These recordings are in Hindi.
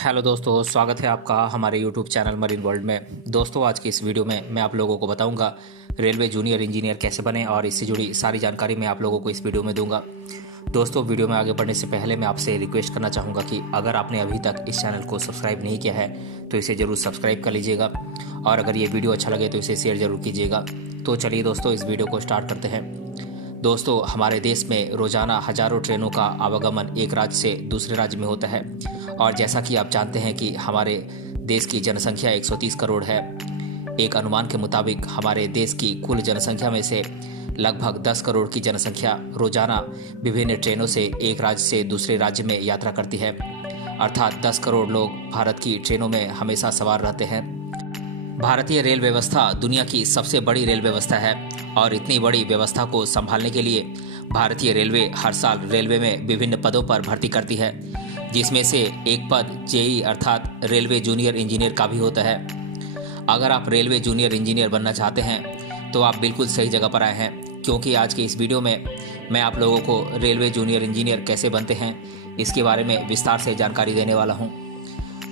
हेलो दोस्तों, स्वागत है आपका हमारे यूट्यूब चैनल मरीन वर्ल्ड में। दोस्तों, आज की इस वीडियो में मैं आप लोगों को बताऊंगा रेलवे जूनियर इंजीनियर कैसे बने और इससे जुड़ी सारी जानकारी मैं आप लोगों को इस वीडियो में दूंगा। दोस्तों, वीडियो में आगे बढ़ने से पहले मैं आपसे रिक्वेस्ट करना चाहूँगा कि अगर आपने अभी तक इस चैनल को सब्सक्राइब नहीं किया है तो इसे ज़रूर सब्सक्राइब कर लीजिएगा और अगर ये वीडियो अच्छा लगे तो इसे शेयर ज़रूर कीजिएगा। तो चलिए दोस्तों, इस वीडियो को स्टार्ट करते हैं। दोस्तों, हमारे देश में रोजाना हजारों ट्रेनों का आवागमन एक राज्य से दूसरे राज्य में होता है और जैसा कि आप जानते हैं कि हमारे देश की जनसंख्या 130 करोड़ है। एक अनुमान के मुताबिक हमारे देश की कुल जनसंख्या में से लगभग 10 करोड़ की जनसंख्या रोजाना विभिन्न ट्रेनों से एक राज्य से दूसरे राज्य में यात्रा करती है। अर्थात 10 करोड़ लोग भारत की ट्रेनों में हमेशा सवार रहते हैं। भारतीय रेल व्यवस्था दुनिया की सबसे बड़ी रेल व्यवस्था है और इतनी बड़ी व्यवस्था को संभालने के लिए भारतीय रेलवे हर साल रेलवे में विभिन्न पदों पर भर्ती करती है, जिसमें से एक पद जेई अर्थात रेलवे जूनियर इंजीनियर का भी होता है। अगर आप रेलवे जूनियर इंजीनियर बनना चाहते हैं तो आप बिल्कुल सही जगह पर आए हैं, क्योंकि आज की इस वीडियो में मैं आप लोगों को रेलवे जूनियर इंजीनियर कैसे बनते हैं इसके बारे में विस्तार से जानकारी देने वाला हूँ।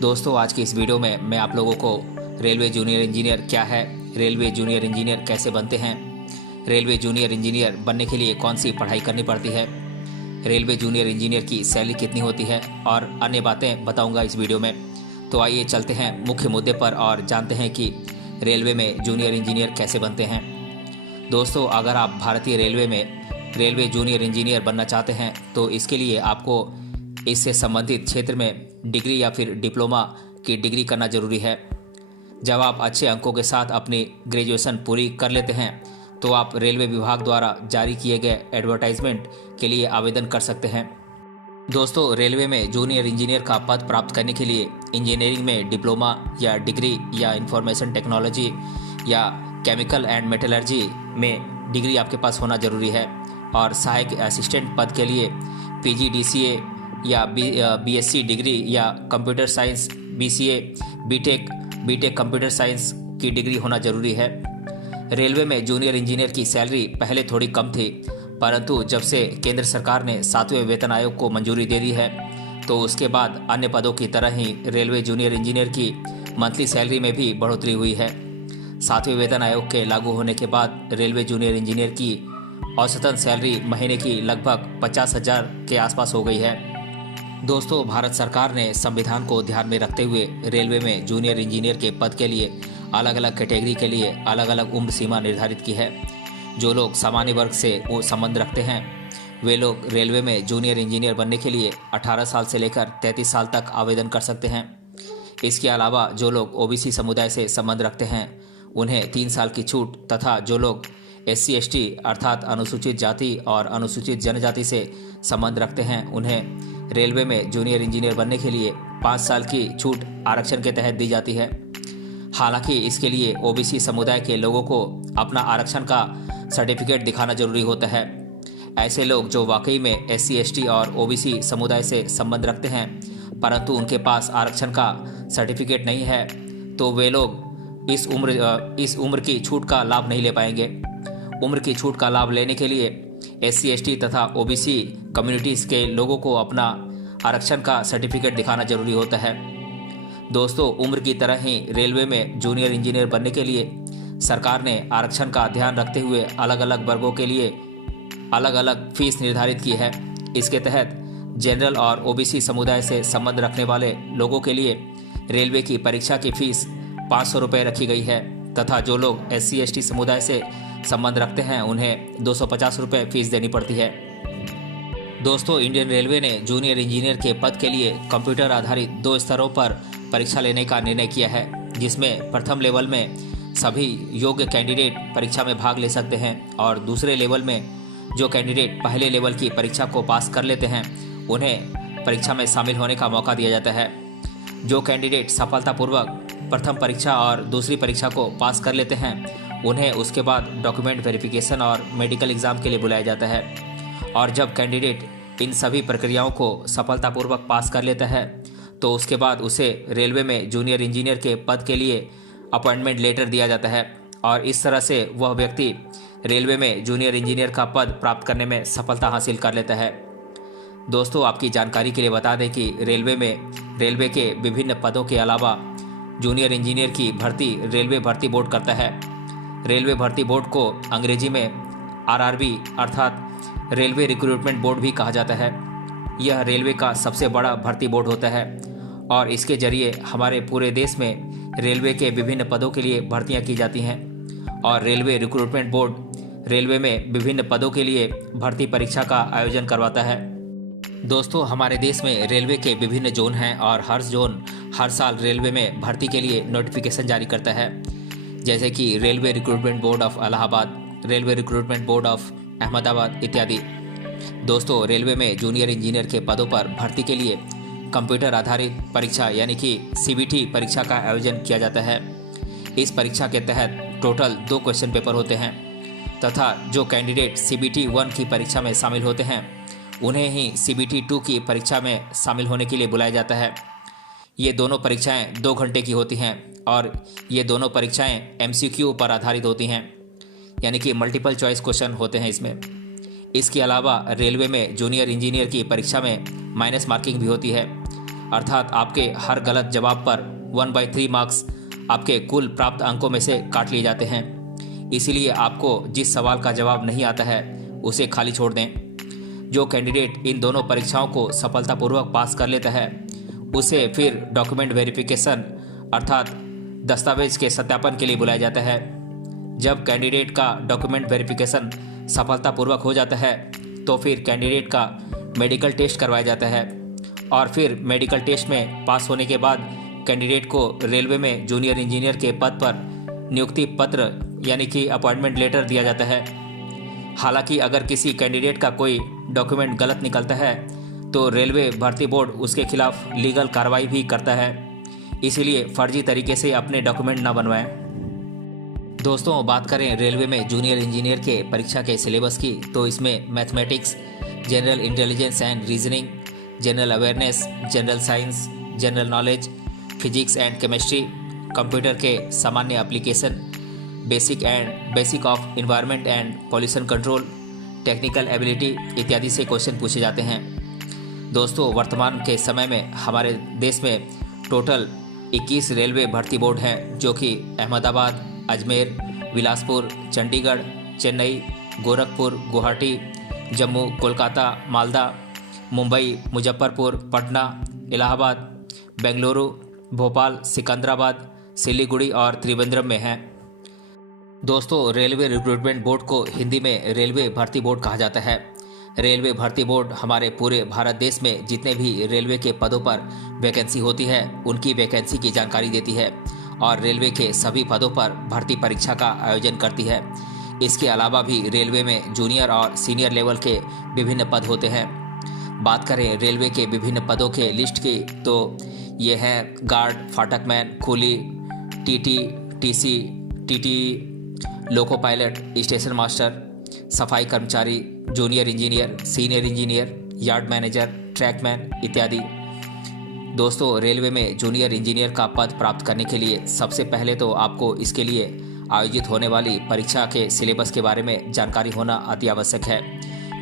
दोस्तों, आज की इस वीडियो में मैं आप लोगों को रेलवे जूनियर इंजीनियर क्या है, रेलवे जूनियर इंजीनियर कैसे बनते हैं, रेलवे जूनियर इंजीनियर बनने के लिए कौन सी पढ़ाई करनी पड़ती है, रेलवे जूनियर इंजीनियर की सैलरी कितनी होती है और अन्य बातें बताऊंगा इस वीडियो में। तो आइए चलते हैं मुख्य मुद्दे पर और जानते हैं कि रेलवे में जूनियर इंजीनियर कैसे बनते हैं। दोस्तों, अगर आप भारतीय रेलवे में रेलवे जूनियर इंजीनियर बनना चाहते हैं तो इसके लिए आपको इससे संबंधित क्षेत्र में डिग्री या फिर डिप्लोमा की डिग्री करना जरूरी है। जब आप अच्छे अंकों के साथ अपनी ग्रेजुएशन पूरी कर लेते हैं तो आप रेलवे विभाग द्वारा जारी किए गए एडवर्टाइजमेंट के लिए आवेदन कर सकते हैं। दोस्तों, रेलवे में जूनियर इंजीनियर का पद प्राप्त करने के लिए इंजीनियरिंग में डिप्लोमा या डिग्री या इंफॉर्मेशन टेक्नोलॉजी या केमिकल एंड मेटलर्जी में डिग्री आपके पास होना जरूरी है और सहायक असिस्टेंट पद के लिए पीजीडीसीए या बीएससी डिग्री या computer science BCA BTech computer science की डिग्री होना जरूरी है। रेलवे में जूनियर इंजीनियर की सैलरी पहले थोड़ी कम थी, परंतु जब से केंद्र सरकार ने 7वें वेतन आयोग को मंजूरी दे दी है तो उसके बाद अन्य पदों की तरह ही रेलवे जूनियर इंजीनियर की मंथली सैलरी में भी बढ़ोतरी हुई है। 7वें वेतन आयोग के लागू होने के बाद रेलवे जूनियर इंजीनियर की औसतन सैलरी महीने की लगभग 50,000 के आसपास हो गई है। दोस्तों, भारत सरकार ने संविधान को ध्यान में रखते हुए रेलवे में जूनियर इंजीनियर के पद के लिए अलग अलग कैटेगरी के लिए अलग अलग उम्र सीमा निर्धारित की है। जो लोग सामान्य वर्ग से वो संबंध रखते हैं वे लोग रेलवे में जूनियर इंजीनियर बनने के लिए 18 साल से लेकर 33 साल तक आवेदन कर सकते हैं। इसके अलावा जो लोग ओबीसी समुदाय से संबंध रखते हैं उन्हें 3 साल की छूट तथा जो लोग SC ST अर्थात अनुसूचित जाति और अनुसूचित जनजाति से संबंध रखते हैं उन्हें रेलवे में जूनियर इंजीनियर बनने के लिए 5 साल की छूट आरक्षण के तहत दी जाती है। हालांकि इसके लिए ओबीसी समुदाय के लोगों को अपना आरक्षण का सर्टिफिकेट दिखाना जरूरी होता है। ऐसे लोग जो वाकई में SC ST और ओबीसी समुदाय से संबंध रखते हैं परंतु उनके पास आरक्षण का सर्टिफिकेट नहीं है तो वे लोग इस उम्र की छूट का लाभ नहीं ले पाएंगे। उम्र की छूट का लाभ लेने के लिए SC ST तथा ओबीसी कम्युनिटीज़ के लोगों को अपना आरक्षण का सर्टिफिकेट दिखाना जरूरी होता है। दोस्तों, उम्र की तरह ही रेलवे में जूनियर इंजीनियर बनने के लिए सरकार ने आरक्षण का ध्यान रखते हुए अलग अलग वर्गों के लिए अलग अलग फीस निर्धारित की है। इसके तहत जनरल और ओबीसी समुदाय से संबंध रखने वाले लोगों के लिए रेलवे की परीक्षा की फीस 500 रुपये रखी गई है तथा जो लोग SC ST समुदाय से संबंध रखते हैं उन्हें 250 रुपये फीस देनी पड़ती है। दोस्तों, इंडियन रेलवे ने जूनियर इंजीनियर के पद के लिए कंप्यूटर आधारित 2 स्तरों पर परीक्षा लेने का निर्णय किया है, जिसमें प्रथम लेवल में सभी योग्य कैंडिडेट परीक्षा में भाग ले सकते हैं और दूसरे लेवल में जो कैंडिडेट पहले लेवल की परीक्षा को पास कर लेते हैं उन्हें परीक्षा में शामिल होने का मौका दिया जाता है। जो कैंडिडेट सफलतापूर्वक प्रथम परीक्षा और दूसरी परीक्षा को पास कर लेते हैं उन्हें उसके बाद डॉक्यूमेंट वेरिफिकेशन और मेडिकल एग्ज़ाम के लिए बुलाया जाता है और जब कैंडिडेट इन सभी प्रक्रियाओं को सफलतापूर्वक पास कर लेता है तो उसके बाद उसे रेलवे में जूनियर इंजीनियर के पद के लिए अपॉइंटमेंट लेटर दिया जाता है और इस तरह से वह व्यक्ति रेलवे में जूनियर इंजीनियर का पद प्राप्त करने में सफलता हासिल कर लेता है। दोस्तों आपकी जानकारी के लिए बता दें कि रेलवे के विभिन्न पदों के अलावा जूनियर इंजीनियर की भर्ती रेलवे भर्ती बोर्ड करता है। रेलवे भर्ती बोर्ड को अंग्रेजी में आरआरबी अर्थात रेलवे रिक्रूटमेंट बोर्ड भी कहा जाता है। यह रेलवे का सबसे बड़ा भर्ती बोर्ड होता है और इसके जरिए हमारे पूरे देश में रेलवे के विभिन्न पदों के लिए भर्तियां की जाती हैं और रेलवे रिक्रूटमेंट बोर्ड रेलवे में विभिन्न पदों के लिए भर्ती परीक्षा का आयोजन करवाता है। दोस्तों हमारे देश में रेलवे के विभिन्न जोन हैं और हर जोन हर साल रेलवे में भर्ती के लिए नोटिफिकेशन जारी करता है, जैसे कि railway recruitment board of Allahabad, railway recruitment board of Ahmedabad इत्यादि। दोस्तों रेलवे में जूनियर इंजीनियर के पदों पर भर्ती के लिए कंप्यूटर आधारित परीक्षा यानी कि सीबीटी परीक्षा का आयोजन किया जाता है। इस परीक्षा के तहत टोटल 2 क्वेश्चन पेपर होते हैं तथा जो कैंडिडेट सीबीटी 1 की परीक्षा में शामिल होते हैं उन्हें ही सीबीटी 2 की परीक्षा में शामिल होने के लिए बुलाया जाता है। ये दोनों परीक्षाएं 2 घंटे की होती हैं और ये दोनों परीक्षाएं एमसीक्यू पर आधारित होती हैं, यानी कि मल्टीपल चॉइस क्वेश्चन होते हैं इसमें। इसके अलावा रेलवे में जूनियर इंजीनियर की परीक्षा में माइनस मार्किंग भी होती है, अर्थात आपके हर गलत जवाब पर 1/3 मार्क्स आपके कुल प्राप्त अंकों में से काट लिए जाते हैं। इसीलिए आपको जिस सवाल का जवाब नहीं आता है उसे खाली छोड़ दें। जो कैंडिडेट इन दोनों परीक्षाओं को सफलतापूर्वक पास कर लेता है उसे फिर डॉक्यूमेंट वेरिफिकेशन अर्थात दस्तावेज के सत्यापन के लिए बुलाया जाता है। जब कैंडिडेट का डॉक्यूमेंट वेरिफिकेशन सफलतापूर्वक हो जाता है तो फिर कैंडिडेट का मेडिकल टेस्ट करवाया जाता है और फिर मेडिकल टेस्ट में पास होने के बाद कैंडिडेट को रेलवे में जूनियर इंजीनियर के पद पर नियुक्ति पत्र यानी कि अपॉइंटमेंट लेटर दिया जाता है। हालांकि अगर किसी कैंडिडेट का कोई डॉक्यूमेंट गलत निकलता है तो रेलवे भर्ती बोर्ड उसके खिलाफ लीगल कार्रवाई भी करता है, इसीलिए फर्जी तरीके से अपने डॉक्यूमेंट न बनवाएं। दोस्तों बात करें रेलवे में जूनियर इंजीनियर के परीक्षा के सिलेबस की तो इसमें mathematics, general intelligence and reasoning, general awareness, general science, general knowledge, physics and chemistry, computer के सामान्य application, basic of environment and pollution control, technical ability इत्यादि से क्वेश्चन पूछे जाते हैं। दोस्तों वर्तमान के समय में हमारे देश में टोटल 21 रेलवे भर्ती बोर्ड हैं जो कि अहमदाबाद, अजमेर, बिलासपुर, चंडीगढ़, चेन्नई, गोरखपुर, गुवाहाटी, जम्मू, कोलकाता, मालदा, मुंबई, मुजफ्फरपुर, पटना, इलाहाबाद, बेंगलुरु, भोपाल, सिकंदराबाद, सिलीगुड़ी और त्रिवेंद्रम में हैं। दोस्तों रेलवे रिक्रूटमेंट बोर्ड को हिंदी में रेलवे भर्ती बोर्ड कहा जाता है। रेलवे भर्ती बोर्ड हमारे पूरे भारत देश में जितने भी रेलवे के पदों पर वैकेंसी होती है उनकी वैकेंसी की जानकारी देती है और रेलवे के सभी पदों पर भर्ती परीक्षा का आयोजन करती है। इसके अलावा भी रेलवे में जूनियर और सीनियर लेवल के विभिन्न पद होते हैं। बात करें रेलवे के विभिन्न पदों के लिस्ट की तो ये हैं गार्ड, फाटकमैन, coolie, TT, TC, TT, loco pilot, station master, सफाई कर्मचारी, junior engineer, senior engineer, yard manager, trackman इत्यादि। दोस्तों रेलवे में जूनियर इंजीनियर का पद प्राप्त करने के लिए सबसे पहले तो आपको इसके लिए आयोजित होने वाली परीक्षा के सिलेबस के बारे में जानकारी होना अति आवश्यक है,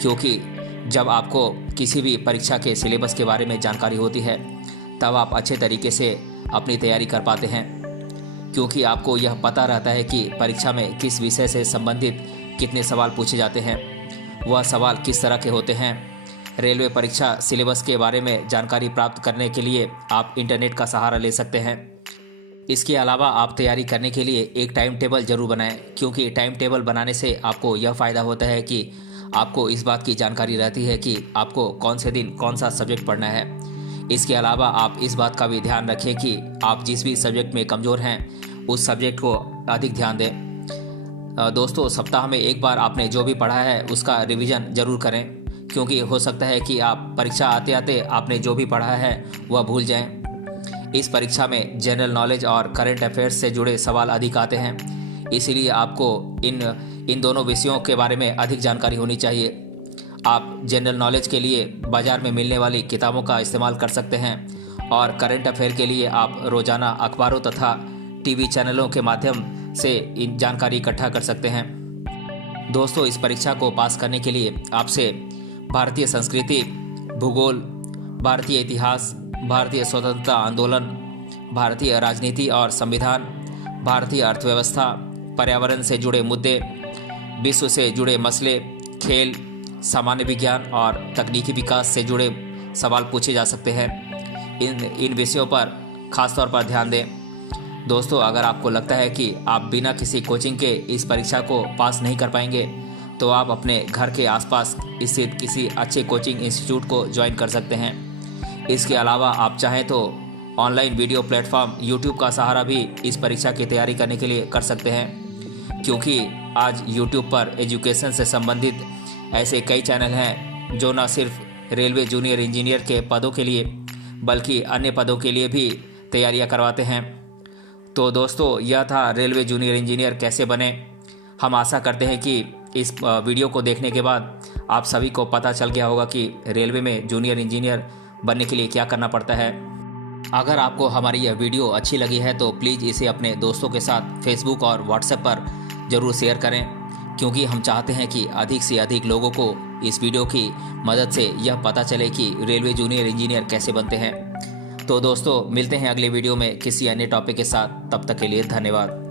क्योंकि जब आपको किसी भी परीक्षा के सिलेबस के बारे में जानकारी होती है तब आप अच्छे तरीके से अपनी तैयारी कर पाते हैं, क्योंकि आपको यह पता रहता है कि परीक्षा में किस विषय से संबंधित कितने सवाल पूछे जाते हैं, वह सवाल किस तरह के होते हैं। रेलवे परीक्षा सिलेबस के बारे में जानकारी प्राप्त करने के लिए आप इंटरनेट का सहारा ले सकते हैं। इसके अलावा आप तैयारी करने के लिए एक टाइम टेबल जरूर बनाएं, क्योंकि टाइम टेबल बनाने से आपको यह फ़ायदा होता है कि आपको इस बात की जानकारी रहती है कि आपको कौन से दिन कौन सा सब्जेक्ट पढ़ना है। इसके अलावा आप इस बात का भी ध्यान रखें कि आप जिस भी सब्जेक्ट में कमज़ोर हैं उस सब्जेक्ट को अधिक ध्यान दें। दोस्तों सप्ताह में एक बार आपने जो भी पढ़ा है उसका रिवीजन ज़रूर करें, क्योंकि हो सकता है कि आप परीक्षा आते आते आपने जो भी पढ़ा है वह भूल जाएं। इस परीक्षा में जनरल नॉलेज और करंट अफेयर्स से जुड़े सवाल अधिक आते हैं, इसीलिए आपको इन दोनों विषयों के बारे में अधिक जानकारी होनी चाहिए। आप जनरल नॉलेज के लिए बाज़ार में मिलने वाली किताबों का इस्तेमाल कर सकते हैं और करंट अफेयर के लिए आप रोज़ाना अखबारों तथा टीवी चैनलों के माध्यम से इन जानकारी इकट्ठा कर सकते हैं। दोस्तों इस परीक्षा को पास करने के लिए आपसे भारतीय संस्कृति, भूगोल, भारतीय इतिहास, भारतीय स्वतंत्रता आंदोलन, भारतीय राजनीति और संविधान, भारतीय अर्थव्यवस्था, पर्यावरण से जुड़े मुद्दे, विश्व से जुड़े मसले, खेल, सामान्य विज्ञान और तकनीकी विकास से जुड़े सवाल पूछे जा सकते हैं। इन विषयों पर खासतौर पर ध्यान दें। दोस्तों, अगर आपको लगता है कि आप बिना किसी कोचिंग के इस परीक्षा को पास नहीं कर पाएंगे तो आप अपने घर के आसपास स्थित किसी अच्छे कोचिंग इंस्टीट्यूट को ज्वाइन कर सकते हैं। इसके अलावा आप चाहें तो ऑनलाइन वीडियो प्लेटफॉर्म यूट्यूब का सहारा भी इस परीक्षा की तैयारी करने के लिए कर सकते हैं, क्योंकि आज यूट्यूब पर एजुकेशन से संबंधित ऐसे कई चैनल हैं जो न सिर्फ रेलवे जूनियर इंजीनियर के पदों के लिए बल्कि अन्य पदों के लिए भी तैयारियां करवाते हैं। तो दोस्तों, यह था रेलवे जूनियर इंजीनियर कैसे बने। हम आशा करते हैं कि इस वीडियो को देखने के बाद आप सभी को पता चल गया होगा कि रेलवे में जूनियर इंजीनियर बनने के लिए क्या करना पड़ता है। अगर आपको हमारी यह वीडियो अच्छी लगी है तो प्लीज़ इसे अपने दोस्तों के साथ फेसबुक और व्हाट्सएप पर ज़रूर शेयर करें, क्योंकि हम चाहते हैं कि अधिक से अधिक लोगों को इस वीडियो की मदद से यह पता चले कि रेलवे जूनियर इंजीनियर कैसे बनते हैं। तो दोस्तों, मिलते हैं अगले वीडियो में किसी अन्य टॉपिक के साथ। तब तक के लिए धन्यवाद।